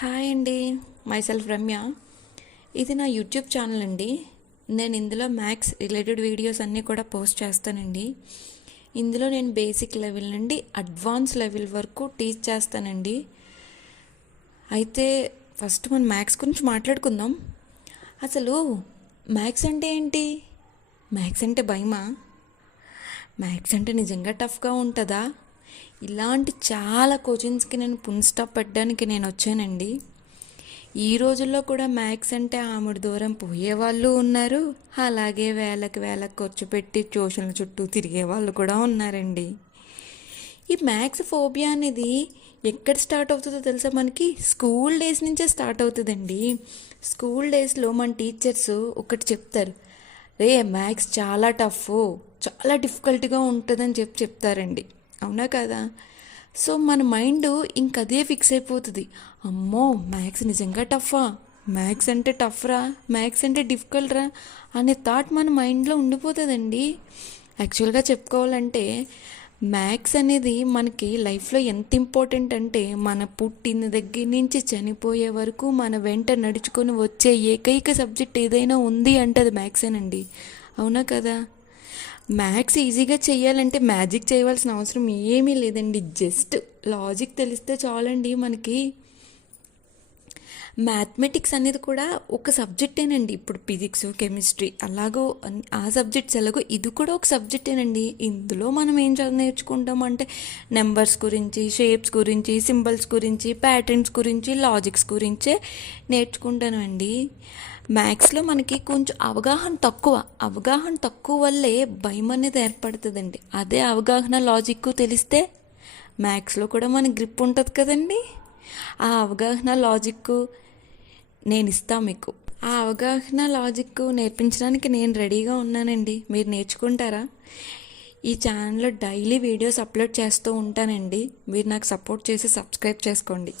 Hi అండి, myself Ramya. ఇది నా యూట్యూబ్ ఛానల్ అండి. నేను ఇందులో మ్యాథ్స్ రిలేటెడ్ వీడియోస్ అన్నీ కూడా పోస్ట్ చేస్తానండి. ఇందులో నేను బేసిక్ లెవెల్ నుండి అడ్వాన్స్ లెవెల్ వరకు టీచ్ చేస్తానండి. అయితే ఫస్ట్ మనం మ్యాథ్స్ గురించి మాట్లాడుకుందాం. అసలు మ్యాథ్స్ అంటే ఏంటి? మ్యాథ్స్ అంటే భయమా? మ్యాథ్స్ అంటే నిజంగా టఫ్గా ఉంటుందా? ఇలాంటి చాలా క్వశ్చన్స్కి నేను ఫుల్ స్టాప్ పెట్టడానికి నేను వచ్చానండి. ఈ రోజుల్లో కూడా మ్యాథ్స్ అంటే ఆమెడు దూరం పోయేవాళ్ళు ఉన్నారు, అలాగే వేలకు ఖర్చు పెట్టి ట్యూషన్ల చుట్టూ తిరిగే వాళ్ళు కూడా ఉన్నారండి. ఈ మ్యాథ్స్ ఫోబియా అనేది ఎక్కడ స్టార్ట్ అవుతుందో తెలుసా? మనకి స్కూల్ డేస్ నుంచే స్టార్ట్ అవుతుందండి. స్కూల్ డేస్లో మన టీచర్స్ ఒకటి చెప్తారు, రే మ్యాథ్స్ చాలా టఫ్, చాలా డిఫికల్ట్గా ఉంటుందని చెప్తారండి. అవునా కదా? సో మన మైండ్ ఇంకదే ఫిక్స్ అయిపోతుంది. అమ్మో మ్యాథ్స్ నిజంగా టఫా, మ్యాథ్స్ అంటే టఫ్రా, మ్యాథ్స్ అంటే డిఫికల్ట్ రా అనే థాట్ మన మైండ్లో ఉండిపోతుందండి. యాక్చువల్గా చెప్పుకోవాలంటే మ్యాథ్స్ అనేది మనకి లైఫ్లో ఎంత ఇంపార్టెంట్ అంటే, మన పుట్టిన దగ్గర నుంచి చనిపోయే వరకు మన వెంట నడుచుకొని వచ్చే ఏకైక సబ్జెక్ట్ ఏదైనా ఉంది అంటే అది మ్యాథ్సేనండి. అవునా కదా? మ్యాథ్స్ ఈజీగా చేయాలంటే మ్యాజిక్ చేయవలసిన అవసరం ఏమీ లేదండి. జస్ట్ లాజిక్ తెలిస్తే చాలండి మనకి. మ్యాథమెటిక్స్ అనేది కూడా ఒక సబ్జెక్టేనండి. ఇప్పుడు ఫిజిక్స్, కెమిస్ట్రీ అలాగో ఆ సబ్జెక్ట్స్ ఎలాగో ఇది కూడా ఒక సబ్జెక్టేనండి. ఇందులో మనం ఏం నేర్చుకుంటాం అంటే నెంబర్స్ గురించి, షేప్స్ గురించి, సింబల్స్ గురించి, ప్యాటర్న్స్ గురించి, లాజిక్స్ గురించే నేర్చుకుంటానండి. మ్యాథ్స్లో మనకి కొంచెం అవగాహన తక్కువ వల్లే భయం అనేది ఏర్పడుతుందండి. అదే అవగాహన లాజిక్ తెలిస్తే మ్యాథ్స్లో కూడా మనకి గ్రిప్ ఉంటుంది కదండి. ఆ అవగాహన లాజిక్ నేను ఇస్తాను మీకు. ఆ అవగాహన లాజిక్ నేర్పించడానికి నేను రెడీగా ఉన్నానండి. మీరు నేర్చుకుంటారా? ఈ ఛానల్లో డైలీ వీడియోస్ అప్లోడ్ చేస్తూ ఉంటానండి. మీరు నాకు సపోర్ట్ చేసి సబ్స్క్రైబ్ చేసుకోండి.